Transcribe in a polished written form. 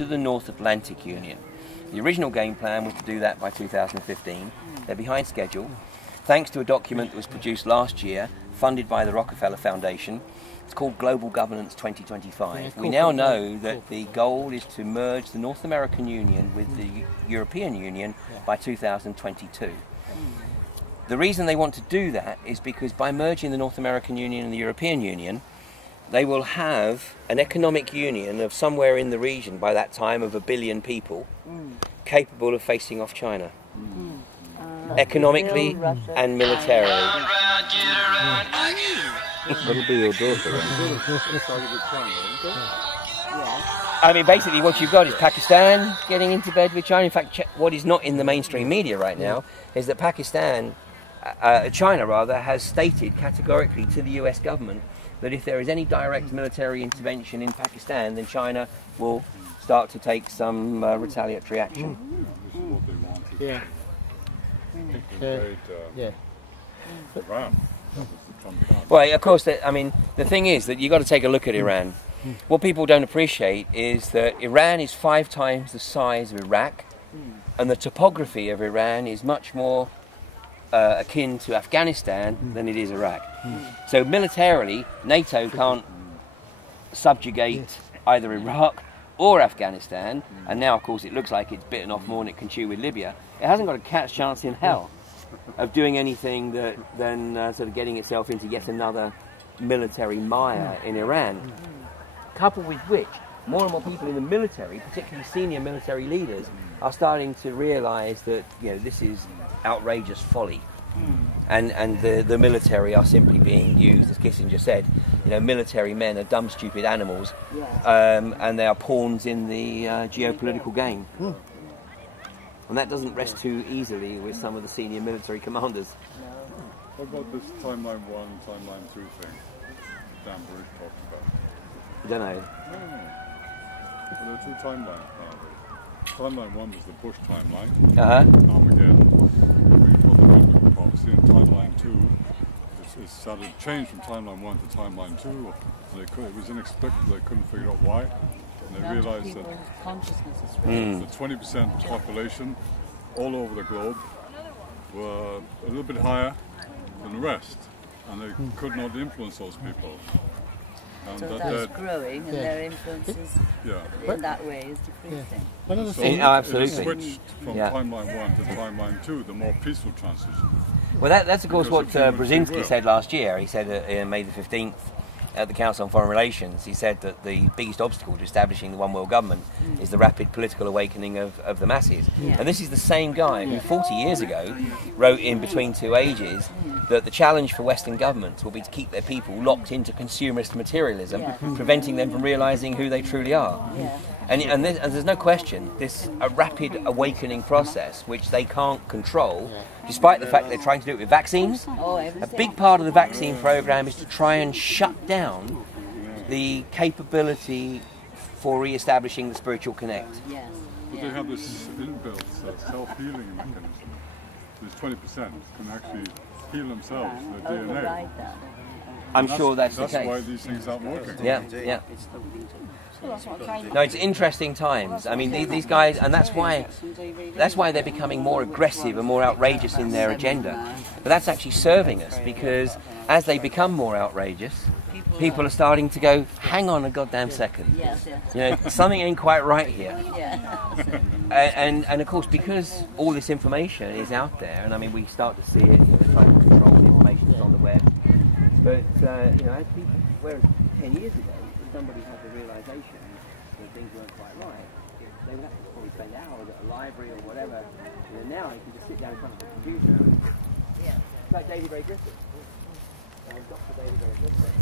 to the North Atlantic Union. The original game plan was to do that by 2015. They're behind schedule. Thanks to a document that was produced last year, funded by the Rockefeller Foundation. It's called Global Governance 2025. We now know that the goal is to merge the North American Union with the European Union by 2022. The reason they want to do that is because by merging the North American Union and the European Union, they will have an economic union of somewhere in the region by that time of 1 billion people capable of facing off China. Economically and militarily. That'll be your daughter. I mean, basically what you've got is Pakistan getting into bed with China. In fact, what is not in the mainstream media right now is that China rather, has stated categorically to the US government that if there is any direct military intervention in Pakistan, then China will start to take some retaliatory action. This is what they wanted. Yeah. Iran. Well, of course, I mean, the thing is that you've got to take a look at Iran. What people don't appreciate is that Iran is 5 times the size of Iraq, and the topography of Iran is much more akin to Afghanistan than it is Iraq. So militarily, NATO can't subjugate either Iraq or Afghanistan, and now of course it looks like it's bitten off more than it can chew with Libya. It hasn't got a cat's chance in hell of doing anything than sort of getting itself into yet another military mire in Iran. Coupled with which, more and more people in the military, particularly senior military leaders, are starting to realise that this is outrageous folly, and the military are simply being used, as Kissinger said. Military men are dumb, stupid animals, and they are pawns in the geopolitical game. And that doesn't rest too easily with some of the senior military commanders. What about this timeline 1 and timeline 2 thing that Dan Barish talked about? I don't know. Well, there are 2 timelines now. Timeline 1 was the Bush timeline. Obviously in timeline 2, it started to change from timeline 1 to timeline 2. It was inexplicable, they couldn't figure out why. And they realised that the 20% of the population all over the globe were a little bit higher than the rest, and they could not influence those people. And so that's growing, and their influence is in that way is decreasing. One of the things, absolutely. Switched from timeline 1 to timeline 2, the more peaceful transition. Well, that's of course what Brzezinski said last year. He said on May the 15th at the Council on Foreign Relations, he said that the biggest obstacle to establishing the one world government is the rapid political awakening of the masses. And this is the same guy who 40 years ago wrote in Between Two Ages that the challenge for Western governments will be to keep their people locked into consumerist materialism, preventing them from realising who they truly are. And there's no question, this a rapid awakening process which they can't control, despite the fact they're trying to do it with vaccines. A big part of the vaccine program is to try and shut down the capability for re-establishing the spiritual connect. But they have this inbuilt self-healing mechanism. There's 20% can actually heal themselves, their DNA. I'm sure that's the case. That's why these things aren't working. Yeah. No, it's interesting times. I mean, these guys, and that's why they're becoming more aggressive and more outrageous in their agenda. But that's actually serving us, because as they become more outrageous, people are starting to go, hang on a goddamn second. Something ain't quite right here. And of course, because all this information is out there, and I mean, we start to see it, they're trying to control the information on the web. But as people, whereas 10 years ago, if somebody had the realisation that things weren't quite right, they would have to probably spend hours at a library or whatever. Now you can just sit down in front of a computer. It's like David Ray Griffith. Dr. David Ray Griffith.